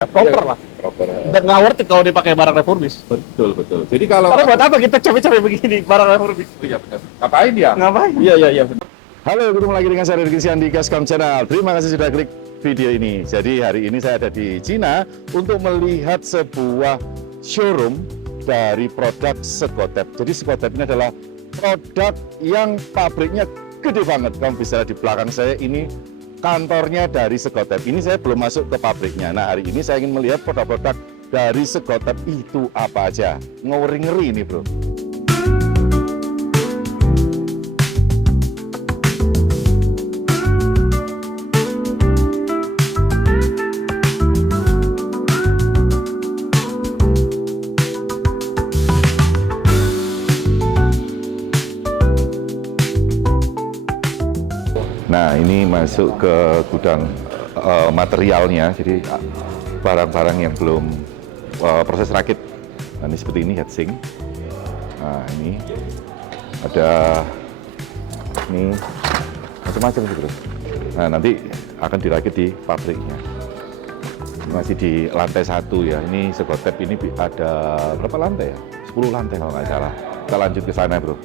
proper lah. Proper. Dan nggak worth it kalau dipakai barang refurbish. Betul, betul. Jadi kalau Karena buat apa kita capek-capek begini barang refurbish? iya benar. Ngapain ya? Ngapain? Iya, iya, iya. Halo, ketemu lagi dengan saya Rizky di Gascom Channel. Terima kasih sudah klik video ini. Jadi hari ini saya ada di Cina untuk melihat sebuah showroom dari produk Sekotep. Jadi Sekotep ini adalah produk yang pabriknya gede banget. Kamu bisa lihat di belakang saya ini kantornya dari Sekotep. Ini saya belum masuk ke pabriknya. Nah, hari ini saya ingin melihat produk-produk dari Sekotep itu apa aja. Ngeri-ngeri ini, bro. Nah, ini masuk ke gudang materialnya, jadi barang-barang yang belum proses rakit. Nah, ini seperti ini heatsink. Nah, ini ada ini macam-macam gitu. Nah, nanti akan dirakit di pabriknya. Ini masih di lantai 1 ya. Ini Sekotep ini ada berapa lantai ya? 10 lantai kalau nggak salah. Kita lanjut ke sana, bro.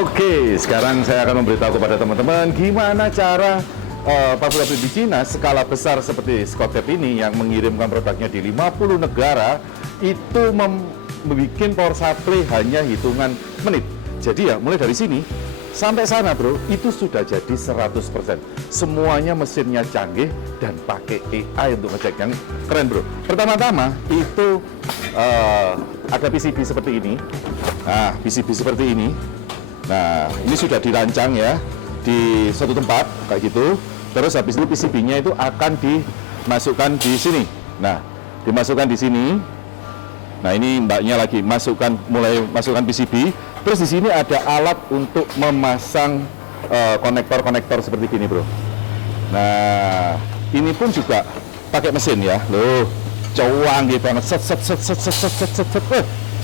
Oke, sekarang saya akan memberitahu kepada teman-teman gimana cara pabrik-pabrik di Cina skala besar seperti Sekotep ini yang mengirimkan produknya di 50 negara itu membuat power supply hanya hitungan menit. Jadi ya, mulai dari sini sampai sana, bro, itu sudah jadi 100%. Semuanya mesinnya canggih dan pakai AI untuk ngecek, yang keren, bro. Pertama-tama itu ada PCB seperti ini. Nah, PCB seperti ini. Nah, ini sudah dirancang ya di suatu tempat kayak gitu. Terus habis itu PCB-nya itu akan dimasukkan di sini. Nah, dimasukkan di sini. Nah, ini mbaknya lagi mulai masukkan PCB. Terus di sini ada alat untuk memasang konektor-konektor seperti gini, bro. Nah, ini pun juga pakai mesin ya. Loh, canggih banget. Set.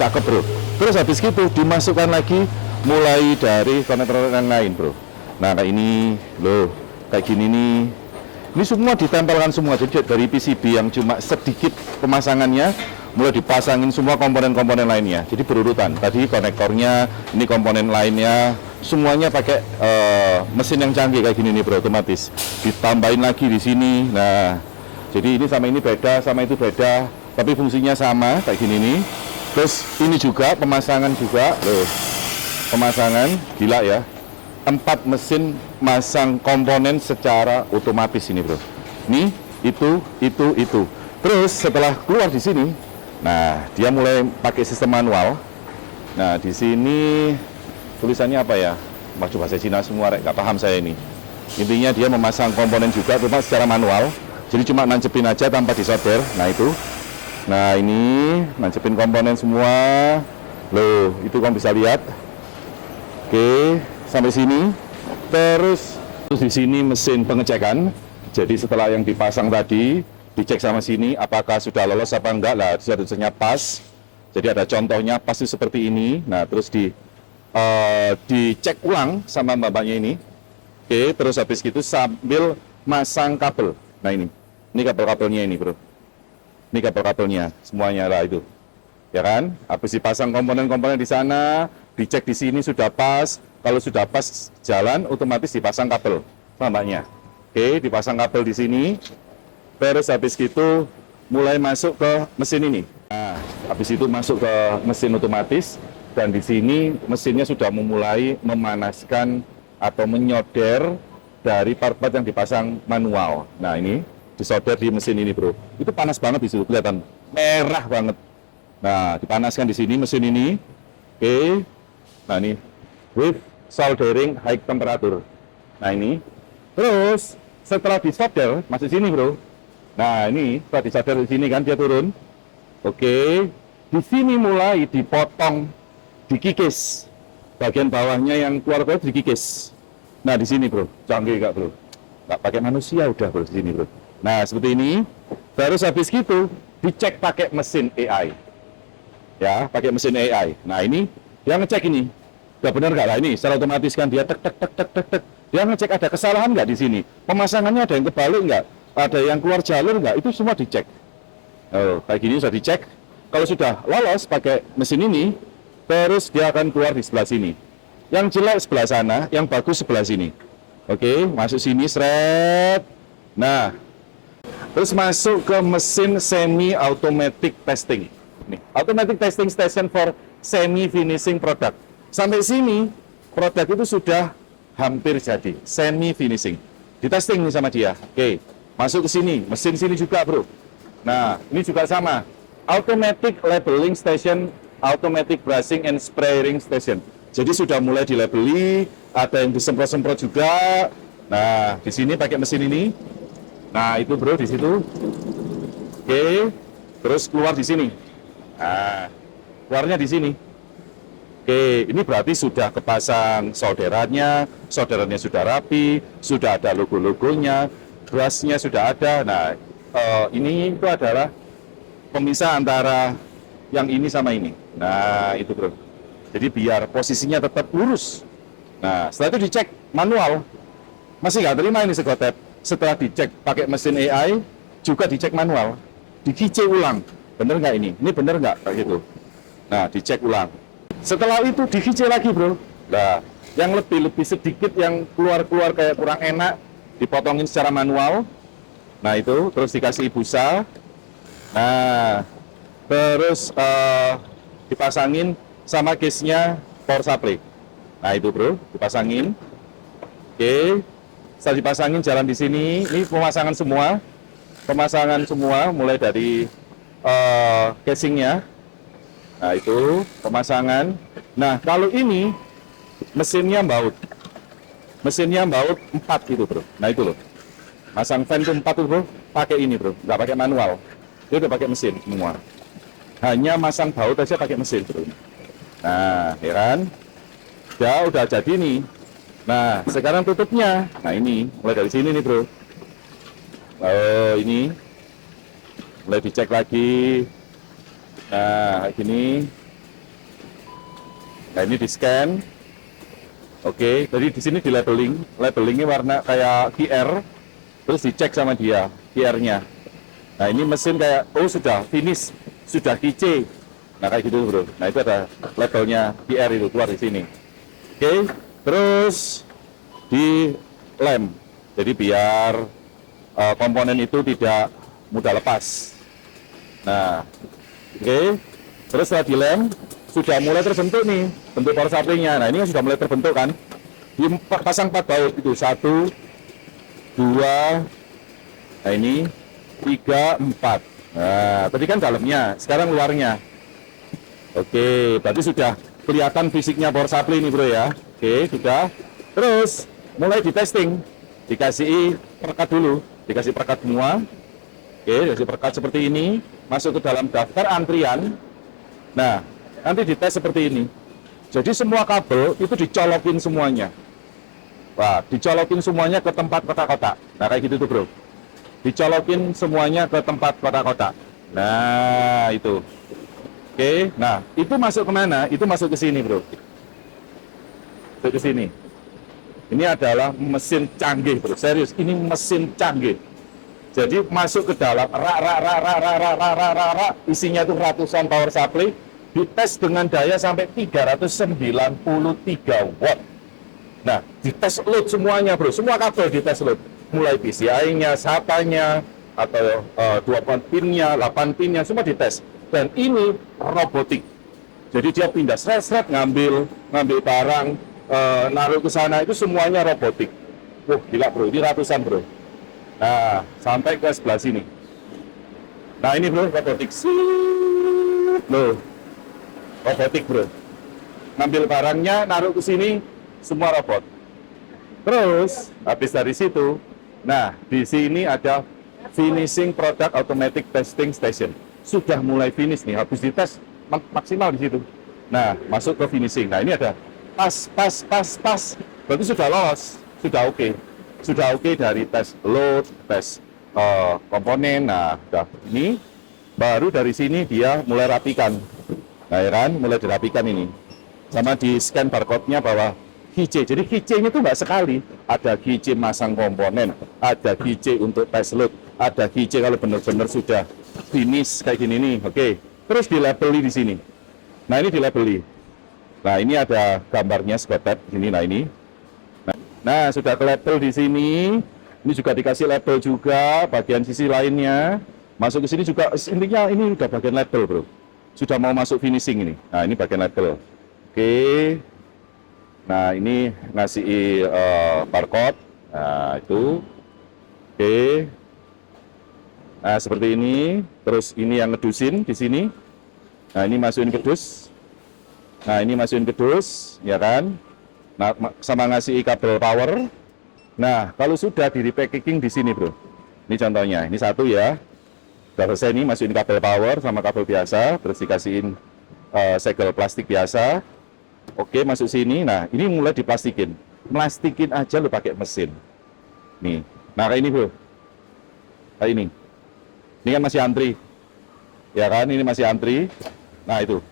Cakep, bro. Terus habis gitu dimasukkan lagi mulai dari konektor yang lain, bro. Nah, kayak ini, loh, kayak gini nih. Ini semua ditempelkan semua, jadi dari PCB yang cuma sedikit pemasangannya, mulai dipasangin semua komponen-komponen lainnya. Jadi berurutan. Tadi konektornya, ini komponen lainnya, semuanya pakai mesin yang canggih kayak gini nih, bro, otomatis. Ditambahin lagi di sini. Nah, jadi ini sama ini beda, sama itu beda, tapi fungsinya sama kayak gini nih. Terus ini juga pemasangan juga, loh. Pemasangan, gila ya, 4 mesin masang komponen secara otomatis ini, bro. Ini, itu. Terus setelah keluar di sini, nah dia mulai pakai sistem manual. Nah, di sini tulisannya apa ya? Masuk bahasa Cina semua, nggak paham saya ini. Intinya dia memasang komponen juga, cuma secara manual. Jadi cuma nancepin aja tanpa disolder. Nah, itu. Nah, ini nancepin komponen semua. Loh, itu kamu bisa lihat. Oke, sampai sini. Terus di sini mesin pengecekan. Jadi setelah yang dipasang tadi, dicek sama sini apakah sudah lolos apa enggak. Lah, tulisannya pas. Jadi ada contohnya pas itu seperti ini. Nah, terus dicek ulang sama mbaknya ini. Oke, terus habis gitu sambil masang kabel. Nah, ini kabel-kabelnya ini, bro. Ini kabel-kabelnya semuanya lah itu. Ya kan? Habis dipasang komponen-komponen di sana, dicek di sini sudah pas. Kalau sudah pas jalan, otomatis dipasang kabel tambahnya. Oke, dipasang kabel di sini. Terus habis gitu mulai masuk ke mesin ini. Nah, habis itu masuk ke mesin otomatis, dan di sini mesinnya sudah memulai memanaskan atau menyoder dari part-part yang dipasang manual. Nah, ini disolder di mesin ini, bro. Itu panas banget di situ, kelihatan merah banget. Nah, dipanaskan di sini mesin ini. Oke. Nah, ini with soldering high temperature. Nah, ini. Terus setelah disolder masih sini, bro. Nah, ini setelah disolder di sini kan dia turun. Oke. Di sini mulai dipotong, dikikis. Bagian bawahnya yang keluar dikikis. Nah, di sini, bro. Canggih enggak, bro? Nggak pakai manusia udah, bro, di sini, bro. Nah, seperti ini. Terus habis gitu dicek pakai mesin AI. Ya, pakai mesin AI. Nah, ini dia ngecek ini. Udah benar nggak? Lah ini secara otomatis kan dia tek tek tek tek tek tek. Dia ngecek ada kesalahan nggak di sini. Pemasangannya ada yang kebalik nggak? Ada yang keluar jalur nggak? Itu semua dicek. Oh, kayak gini sudah dicek. Kalau sudah lolos pakai mesin ini, terus dia akan keluar di sebelah sini. Yang jelek sebelah sana, yang bagus sebelah sini. Oke, masuk sini, seret. Nah, terus masuk ke mesin semi automatic testing. Nih, automatic testing station for semi finishing product. Sampai sini produk itu sudah hampir jadi semi finishing. Di testing nih sama dia. Oke, masuk ke sini, mesin sini juga, Bro. Nah, ini juga sama. Automatic labeling station, automatic brushing and spraying station. Jadi sudah mulai dilabeli, ada yang disemprot-semprot juga. Nah, di sini pakai mesin ini. Nah, itu Bro di situ. Oke, terus keluar di sini. Nah, keluarnya di sini. Oke, ini berarti sudah kepasang solderannya sudah rapi, sudah ada logo-logonya, brushnya sudah ada. Nah, ini itu adalah pemisah antara yang ini sama ini. Nah, itu Bro. Jadi biar posisinya tetap lurus. Nah, setelah itu dicek manual. Masih nggak terima ini Sekotep. Setelah dicek pakai mesin AI, juga dicek manual. Dikice ulang. Bener nggak ini? Ini bener nggak? Kayak gitu. Nah, dicek ulang. Setelah itu dikice lagi, Bro. Nah, yang lebih sedikit, yang keluar-keluar kayak kurang enak, dipotongin secara manual. Nah, itu. Terus dikasih busa. Nah, terus dipasangin sama case-nya power supply. Nah, itu Bro, dipasangin. Oke. Setelah dipasangin jalan di sini. Ini pemasangan semua. Pemasangan semua mulai dari casingnya. Nah, itu pemasangan. Nah, kalau ini mesinnya baut. Mesinnya baut 4 gitu, Bro. Nah, itu loh. Masang fan itu 4 tuh, Bro. Pakai ini, Bro. Nggak pakai manual. Dia udah pakai mesin semua. Hanya masang baut aja pakai mesin, Bro. Nah, ya kan? Ya, udah jadi nih. Nah, sekarang tutupnya. Nah, ini mulai dari sini nih, Bro. Oh, ini mulai dicek lagi. Nah, kayak gini. Nah, ini di scan. Oke, jadi di sini di labeling. Labelingnya warna kayak QR. Terus dicek sama dia QR-nya. Nah, ini mesin kayak, oh sudah finish, sudah kice. Nah, kayak gitu, Bro. Nah, itu ada labelnya QR itu keluar di sini. Oke, terus di lem. Jadi biar komponen itu tidak mudah lepas. Nah, oke. Terus setelah dilem, sudah mulai terbentuk nih, bentuk power supply-nya. Nah, ini sudah mulai terbentuk kan. Dipasang 4 baut itu, 1, 2, nah ini 3, 4. Nah, tadi kan dalamnya, sekarang luarnya. Oke, berarti sudah kelihatan fisiknya power supply ini, Bro ya. Oke, sudah. Terus mulai di testing, dikasih perekat dulu, dikasih perekat semua. Oke, dikasih perekat seperti ini, masuk ke dalam daftar antrian. Nah, nanti dites seperti ini. Jadi semua kabel itu dicolokin semuanya. Wah, dicolokin semuanya ke tempat kotak-kotak. Nah, kayak gitu tuh, Bro. Dicolokin semuanya ke tempat kotak-kotak. Nah, itu. Oke, nah, itu masuk kemana? Itu masuk ke sini, Bro. Masuk ke sini. Ini adalah mesin canggih, Bro. Serius, ini mesin canggih. Jadi masuk ke dalam isinya itu ratusan power supply, dites dengan daya sampai 393 watt. Nah, dites load semuanya, Bro. Semua kabel dites load. Mulai PCI-nya, SATA-nya, atau 2 pin-nya, 8 pin-nya, semua dites. Dan ini robotik. Jadi dia pindah seret-seret, ngambil barang, naruh ke sana, itu semuanya robotik. Wah, gila, Bro. Ini ratusan, Bro. Nah, sampai ke sebelah sini. Nah, ini, Bro, robotik. Loh, robotik, Bro. Ngambil barangnya, naruh ke sini, semua robot. Terus, habis dari situ, nah, di sini ada finishing product automatic testing station. Sudah mulai finish nih, habis dites maksimal di situ. Nah, masuk ke finishing. Nah, ini ada pas. Berarti sudah lolos, sudah oke. Sudah oke dari tes load, tes komponen. Nah, udah ini. Baru dari sini dia mulai rapikan. Nah ya kan, mulai dirapikan ini. Sama di scan barcode-nya bahwa keychain. Jadi keychain itu nggak sekali. Ada keychain masang komponen, ada keychain untuk test load, ada keychain kalau benar-benar sudah finish kayak gini nih. Oke, terus dilabeli di sini. Nah ini dilabeli. Nah ini ada gambarnya Scotep ini. Nah ini. Nah sudah ke label di sini. Ini juga dikasih label juga. Bagian sisi lainnya. Masuk ke sini juga, intinya ini udah bagian label bro. Sudah mau masuk finishing ini. Nah ini bagian label. Oke. Nah ini ngasih barcode. Nah itu. Oke. Nah seperti ini. Terus ini yang ngedusin di sini. Nah ini masukin ke dus. Nah ini masukin ke dus, ya kan. Nah sama ngasih kabel power. Nah kalau sudah di repacking di sini bro. Ini contohnya. Ini satu ya. Udah selesai nih, masukin kabel power sama kabel biasa, terus dikasihin segel plastik biasa. Oke, masuk sini. Nah, ini mulai diplastikin. Plastikin aja lo pakai mesin. Nih. Nah, kayak ini, bro. Kayak ini. Ini kan masih antri. Ya kan, ini masih antri. Nah, itu.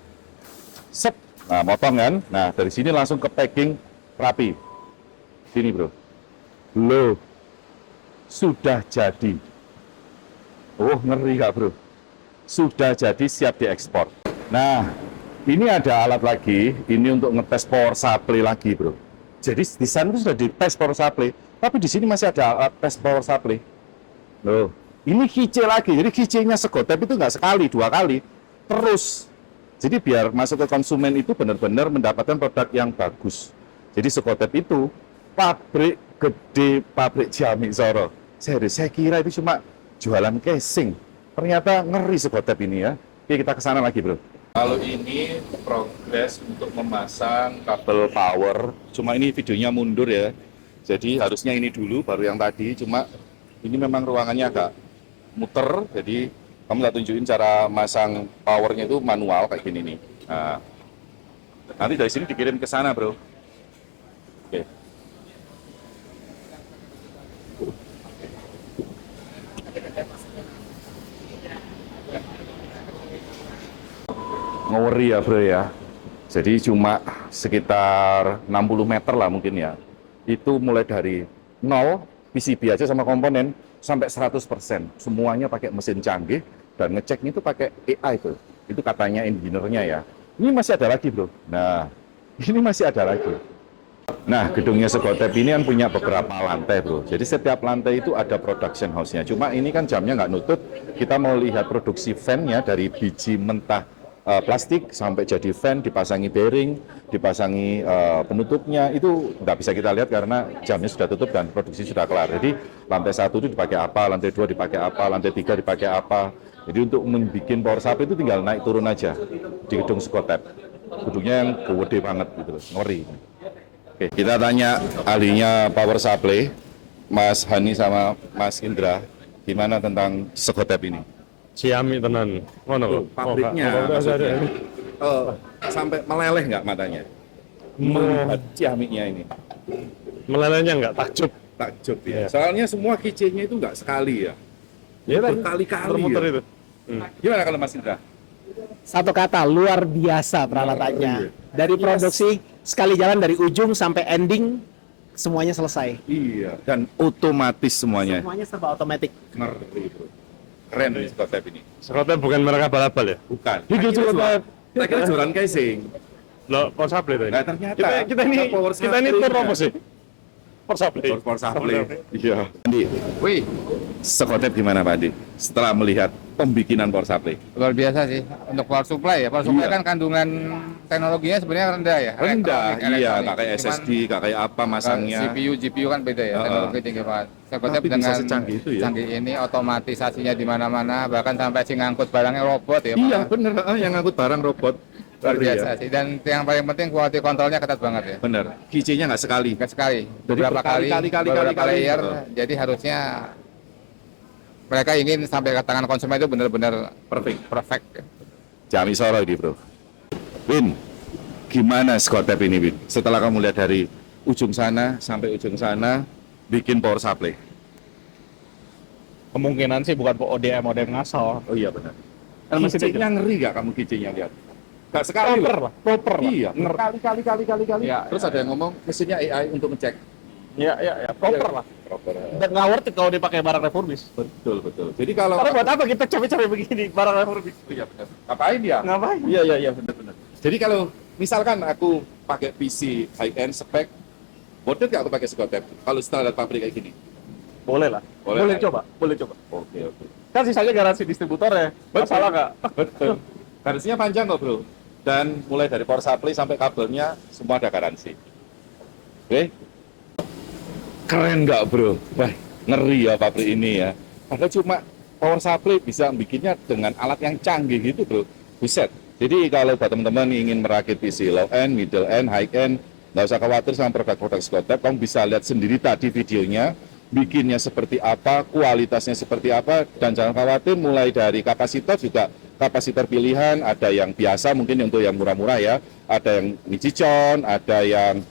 Set. Nah, motong kan. Nah, dari sini langsung ke packing rapi. Sini, bro. Loh. Sudah jadi. Oh, ngeri gak bro? Sudah jadi siap diekspor. Nah, ini ada alat lagi, ini untuk ngetes power supply lagi bro. Jadi di sana itu sudah dites power supply, tapi di sini masih ada alat tes power supply. Loh, ini keychain lagi, jadi keychainnya Scotep itu nggak sekali, 2 kali, terus. Jadi biar masuk ke konsumen itu benar-benar mendapatkan produk yang bagus. Jadi Scotep itu pabrik gede, pabrik Ciamik Soro. Serius, saya kira itu cuma jualan casing, ternyata ngeri Scotep ini ya. Oke, kita ke sana lagi bro. Kalau ini progres untuk memasang kabel power, cuma ini videonya mundur ya. Jadi harusnya ini dulu, baru yang tadi. Cuma ini memang ruangannya agak muter, jadi kamu tak tunjukin cara masang powernya itu manual kayak gini nih. Nah, nanti dari sini dikirim ke sana bro. Oke. Ngeri ya bro ya. Jadi cuma sekitar 60 meter lah mungkin ya. Itu mulai dari 0 PCB aja sama komponen sampai 100%. Semuanya pakai mesin canggih dan ngeceknya itu pakai AI tuh. Itu katanya engineer-nya ya. Ini masih ada lagi bro. Nah, ini masih ada lagi. Nah, gedungnya Scotep ini kan punya beberapa lantai bro. Jadi setiap lantai itu ada production house-nya. Cuma ini kan jamnya nggak nutut. Kita mau lihat produksi fan-nya dari biji mentah plastik sampai jadi fan, dipasangi bearing, dipasangi penutupnya, itu nggak bisa kita lihat karena jamnya sudah tutup dan produksi sudah kelar. Jadi lantai 1 itu dipakai apa, lantai 2 dipakai apa, lantai 3 dipakai apa. Jadi untuk membuat power supply itu tinggal naik turun aja di gedung Scotep. Gedungnya yang gede banget gitu, ngeri. Oke, kita tanya ahlinya power supply, Mas Hani sama Mas Indra, gimana tentang Scotep ini? Ciamik tenan. Ngono kok. Pabriknya maksudnya. Sampai meleleh nggak matanya? Melihat Ciamiknya ini. Melelehnya nggak takjub. Takjub ya. Iya. Soalnya semua keychainnya itu nggak sekali ya. Ya Berkali-kali muter ya. itu. Gimana kalau Mas Indra? Satu kata, luar biasa peralatannya. Dari produksi sekali jalan dari ujung sampai ending semuanya selesai. Iya. Dan otomatis semuanya. Semuanya serba otomatis. Ngeri bro. Keren nih Scotep ini. Scotep bukan merek abal-abal ya? Bukan. Itu Scotep. Kita kira jualan casing. Loh, power supply tadi. Nah ternyata Kita ini tour apa sih? Power supply. Power supply. Iya. Andi, wih, Scotep gimana Pak Andi? Setelah melihat pembikinan power supply. Luar biasa sih untuk power supply ya. Power supply Iya. kan kandungan teknologinya sebenarnya rendah ya. Rendah, Elektronik, iya, elektronik. nggak kayak Cuman, SSD, nggak kayak apa masangnya. CPU, GPU kan beda ya. Teknologi tinggi banget. Scotep Tapi bisa dengan secanggih itu ya? canggih ini otomatisasinya di mana-mana, bahkan sampai si ngangkut barangnya robot ya. Iya, Pak. bener, yang ngangkut barang robot. Luar Ngeri biasa ya. sih. Dan yang paling penting quality controlnya ketat banget ya. Bener, keychainnya nggak sekali. Nggak sekali. Jadi Beberapa kali, berkali-kali, beberapa layer. betul. Jadi harusnya mereka ingin sampai ke tangan konsumen itu benar-benar perfect. Ciamik Soro ini bro. Win, gimana Scotep ini Win? Setelah kamu lihat dari ujung sana sampai ujung sana, bikin power supply. Kemungkinan sih bukan ODM ngasal. Oh iya benar. Kiciknya ngeri nggak kamu kiciknya lihat? Nggak sekali Proper loh. lah, proper lah. Iya, kali. Iya, Terus iya, ada yang ngomong mesinnya AI untuk ngecek. Iya, proper lah. Proper. Dan nggak worth it kalau dipakai barang refurbish. Betul. Jadi kalau Karena buat apa kita capek-capek begini barang refurbish? Iya benar. Ngapain dia? Ngapain? Iya benar. Jadi kalau misalkan aku pakai PC high end spek, worth it nggak aku pakai Scotep? Kalau standar pabrik kayak gini? Boleh lah. Boleh lah. Boleh coba. Oke. Kan sisanya garansi distributor ya. Masalah nggak? Betul. Garansinya panjang kok bro. Dan mulai dari power supply sampai kabelnya semua ada garansi. Oke? Keren nggak bro? Wah, ngeri ya pabrik ini ya. Padahal cuma power supply bisa bikinnya dengan alat yang canggih gitu bro. Buset. Jadi kalau buat teman-teman ingin merakit PC low end, middle end, high end, nggak usah khawatir sama produk-produk Scotep. Kamu bisa lihat sendiri tadi videonya, bikinnya seperti apa, kualitasnya seperti apa, dan jangan khawatir mulai dari kapasitor juga kapasitor pilihan, ada yang biasa mungkin untuk yang murah-murah ya, ada yang Nichicon, ada yang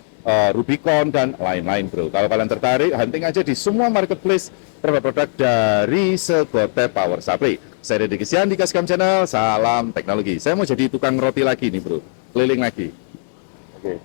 Rubicon, dan lain-lain bro. Kalau kalian tertarik, hunting aja di semua marketplace produk-produk dari Scotep Power Supply. Saya Deddy Kisian di Kaskam Channel, salam teknologi. Saya mau jadi tukang roti lagi nih bro, keliling lagi. Oke.